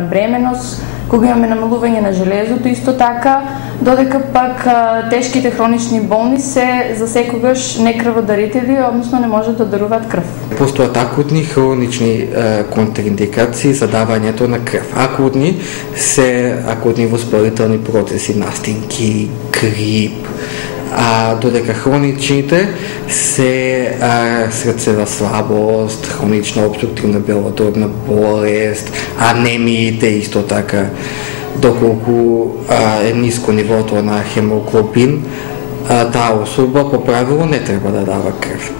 Бременост, кога имаме намалување на железото, исто така, додека пак тешките хронични болни се за секогаш некрводарители, односно не можат да даруваат крв. Постојат акутни хронични контраиндикации за давањето на крв. Акутни се акутни воспалителни процеси, настинки, грип, додека хроничните се срцева слабост, хронична обструктивна белодробна болест, анемиите исто така, доколку е ниско нивото на хемоглобин, таа особа по правило не треба да дава крв.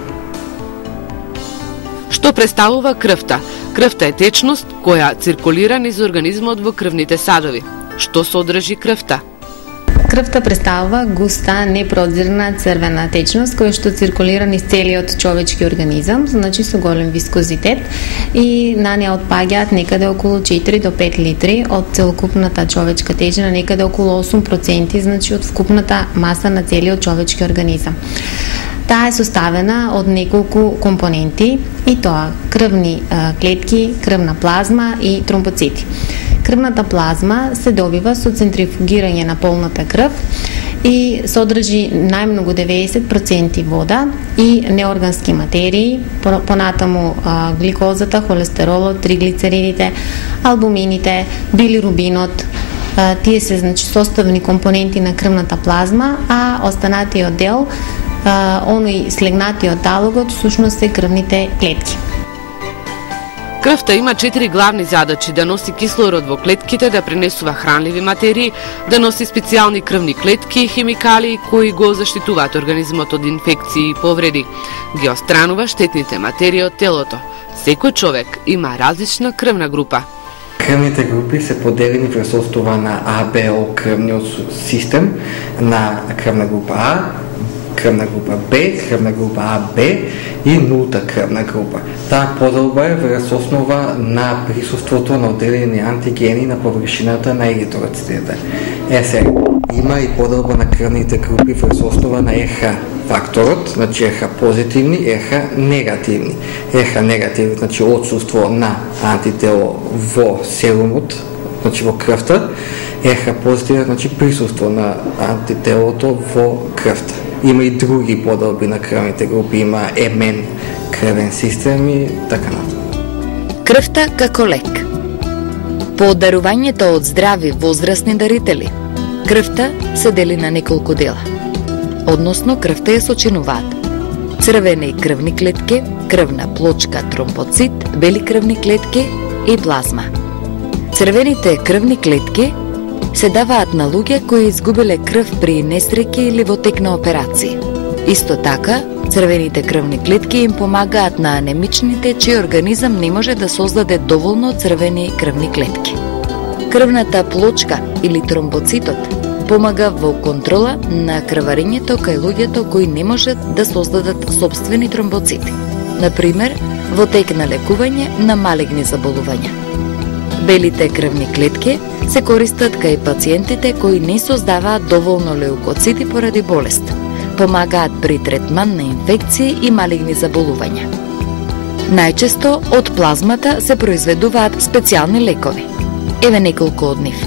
Што представува крвта? Крвта е течност која циркулира низ организмот во крвните садови. Што содржи крвта? Крвта представува густа, непрозирна црвена течност која што циркулира низ целиот човечки организам, значи со голем вискозитет, и на неа отпаѓаат некаде околу 4 до 5 литри од целокупната човечка течина, некаде околу 8%, значи од вкупната маса на целиот човечки организам. Таа е составена од неколку компоненти, и тоа крвни клетки, крвна плазма и тромбоцити. Крвната плазма се добива со центрифугирање на полната крв и содржи најмногу 90% вода и неоргански материи, понатаму гликозата, холестеролот, триглицеридите, албумините, билирубинот. Тие се, значи, составни компоненти на крвната плазма, а останатиот дел, оној слегнатиот талогот, всушност се крвните клетки. Крвта има 4 главни задачи: да носи кислород во клетките, да пренесува хранливи материи, да носи специјални крвни клетки и химикалии кои го заштитуваат организмот од инфекции и повреди, ги отстранува штетните материи од телото. Секој човек има различна крвна група. Крвните групи се поделени врз основа на АБО крвниот систем, на крвна група А, крвна група Б, крвна група АБ и нулта крвна група. Таа поделба е врз основа на присуството на одредени антигени на површината на еритроцитите. Има и поделба на крвните групи врз основа на ЕХ факторот, значи ЕХ позитивни, ЕХ негативни. ЕХ негативни, значи отсуство на антитело во серумот, значи во крвта. ЕХ позитивни, значи присуство на антителото во крвта. Има и други поделби на крвните групи, има МН крвен систем и така натаму. Крвта како лек. По дарувањето од здрави возрастни дарители, крвта се дели на неколку дела. Односно, крвта ја сочинуваат црвени крвни клетки, крвна плочка тромбоцит, бели крвни клетки и плазма. Црвените крвни клетки се даваат на луѓе кои изгубиле крв при несреќи или во тек на операции. Исто така, црвените крвни клетки им помагаат на анемичните чиј организам не може да создаде доволно црвени крвни клетки. Крвната плочка или тромбоцитот помага во контрола на крварењето кај луѓето кои не можат да создадат сопствени тромбоцити, например во тек на лекување на малигни заболувања. Белите крвни клетки се користат кај пациентите кои не создаваат доволно леукоцити поради болест. Помагаат при третман на инфекции и малигни заболувања. Најчесто од плазмата се произведуваат специјални лекови. Еве неколку од нив: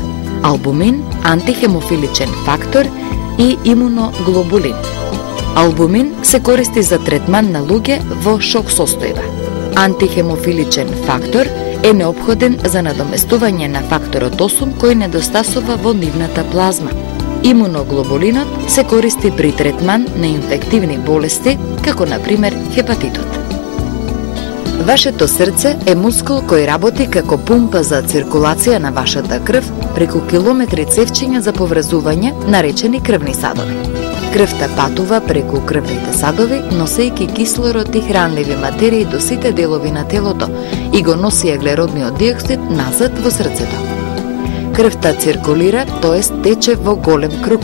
албумин, антихемофиличен фактор и имуноглобулин. Албумин се користи за третман на луѓе во шок состојба. Антихемофиличен фактор е неопходен за надоместување на факторот 8 кој недостасува во нивната плазма. Имуноглобулинот се користи при третман на инфективни болести, како например хепатитот. Вашето срце е мускул кој работи како пумпа за циркулација на вашата крв преку километри цевчиња за поврзување, наречени крвни садови. Крвта патува преку крвните садови, носејќи кислород и хранливи материи до сите делови на телото и го носи еглеродниот диоксид назад во срцето. Крвта циркулира, тоест тече во голем круг.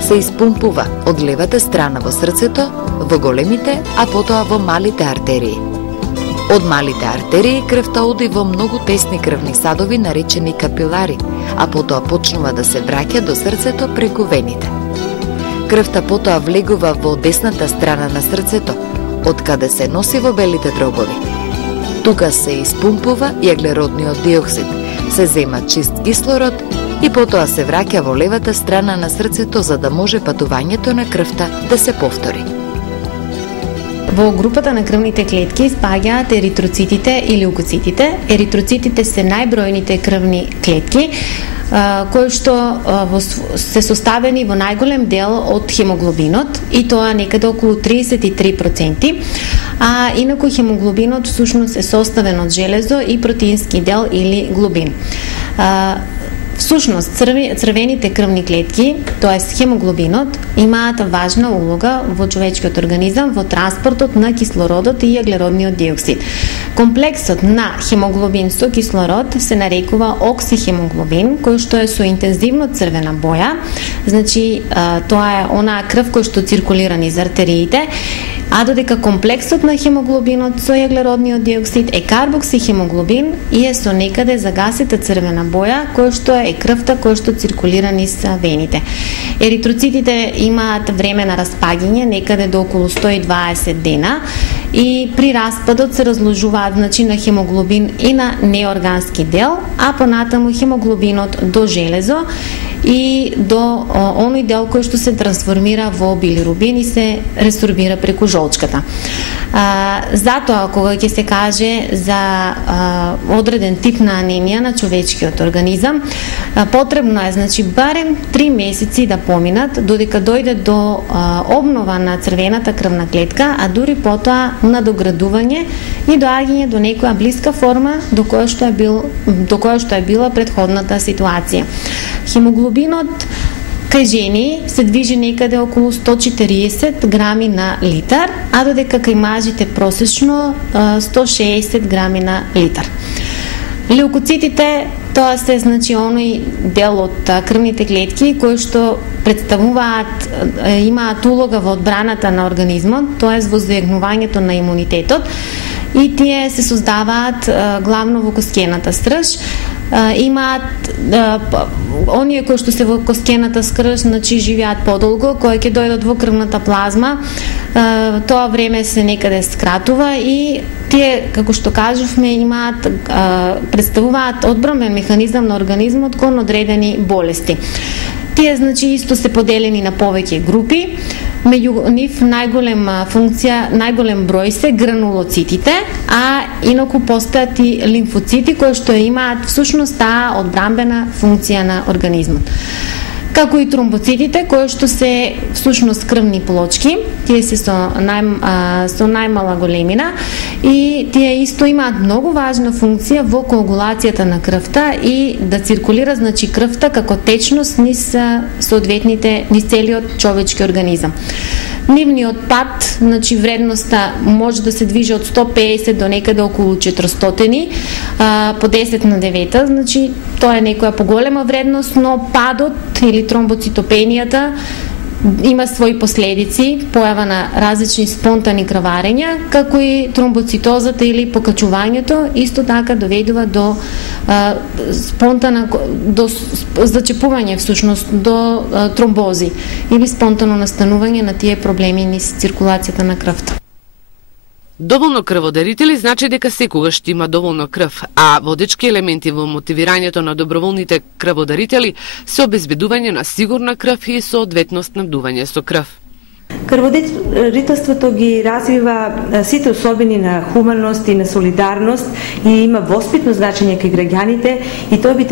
Се испумпува од левата страна во срцето, во големите, а потоа во малите артерии. Од малите артерии крвта оди во многу тесни крвни садови, наречени капилари, а потоа почнува да се враќа до срцето преку вените. Крвта потоа влегува во десната страна на срцето, од каде се носи во белите дробови. Тука се испумпува јаглеродниот диоксид, се зема чист кислород и потоа се враќа во левата страна на срцето за да може патувањето на крвта да се повтори. Во групата на крвните клетки спаѓаат еритроцитите и леукоцитите. Еритроцитите се најбројните крвни клетки, кои што се составени во најголем дел од хемоглобинот и тоа некаде околу 33%, а инаку хемоглобинот всушност е составен од железо и протеински дел или глобин. Всушност, црвените крвни клетки, т.е. хемоглобинот, имаат важна улога во човечкиот организам во транспортот на кислородот и аглеродниот диоксид. Комплексот на хемоглобин со кислород се нарекува оксихемоглобин, кој што е со интензивно црвена боја. Значи, тоа е онаа крв кој што циркулира низ артериите, а додека комплексот на хемоглобинот со аглеродниот диоксид е карбоксихемоглобин и е со некаде загасета црвена боја, кој што е крвта кој што циркулира низ вените. Еритроцитите имаат време на распаѓање некаде до околу 120 дена и при распадот се разложуваат на хемоглобин и на неоргански дел, а понатаму хемоглобинот до железо и до оној дел кој што се трансформира во билирубин и се ресорбира преку жолчката. Затоа, кога ќе се каже за одреден тип на анемија на човечкиот организам, потребно е, барем 3 месеци да поминат додека дојде до обнова на црвената крвна клетка, а дури потоа на доградување и доаѓање до некоја блиска форма до која што е била предходната ситуација. Хемоглобинот кај жени се движи некаде околу 140 грами на литар, а додека кај мажите просечно 160 грами на литар. Леукоцитите, тоа се оној дел од крвните клетки кои што представуваат, имаат улога во одбраната на организмот, тоа е во заегнувањето на имунитетот, и тие се создаваат главно во коскената стрж. Имаат оние кои што се во коскената стрж, живеат подолго, кои ќе дојдат во крвната плазма, тоа време се некаде скратува и тие, како што кажувме, имаат представуваат одбранбен механизам на организмот кон одредени болести. Тие исто се поделени на повеќе групи. Меѓу нив најголем број се гранулоцитите, а инаку постојат и лимфоцити кои што имаат всушност таа одбранбена функција на организмот. Како и тромбоцитите кои што се всушност крвни плочки, тие се со најмала големина и тие исто имаат многу важна функција во коагулацијата на крвта и да циркулира крвта како течност низ целиот човечки организам. Нивниот пат, вредноста може да се движи од 150 до некаде околу 400 по 10 на 9, тоа е некоја поголема вредност, но падот или тромбоцитопенијата има своји последици, појава на различни спонтани крварења, како и тромбоцитозата или покачувањето, исто така доведува до до зачепување всушност до тромбози или спонтано настанување на тие проблеми низ циркулацијата на крвта. Доволно крводарители значи дека секогаш ќе има доволно крв, а водечки елементи во мотивирањето на доброволните крводарители се обезбедување на сигурна крв и соодветно снабдување со крв. Крводарителството ги развива сите особини на хуманост и на солидарност и има воспитно значење кај граѓаните и тоа би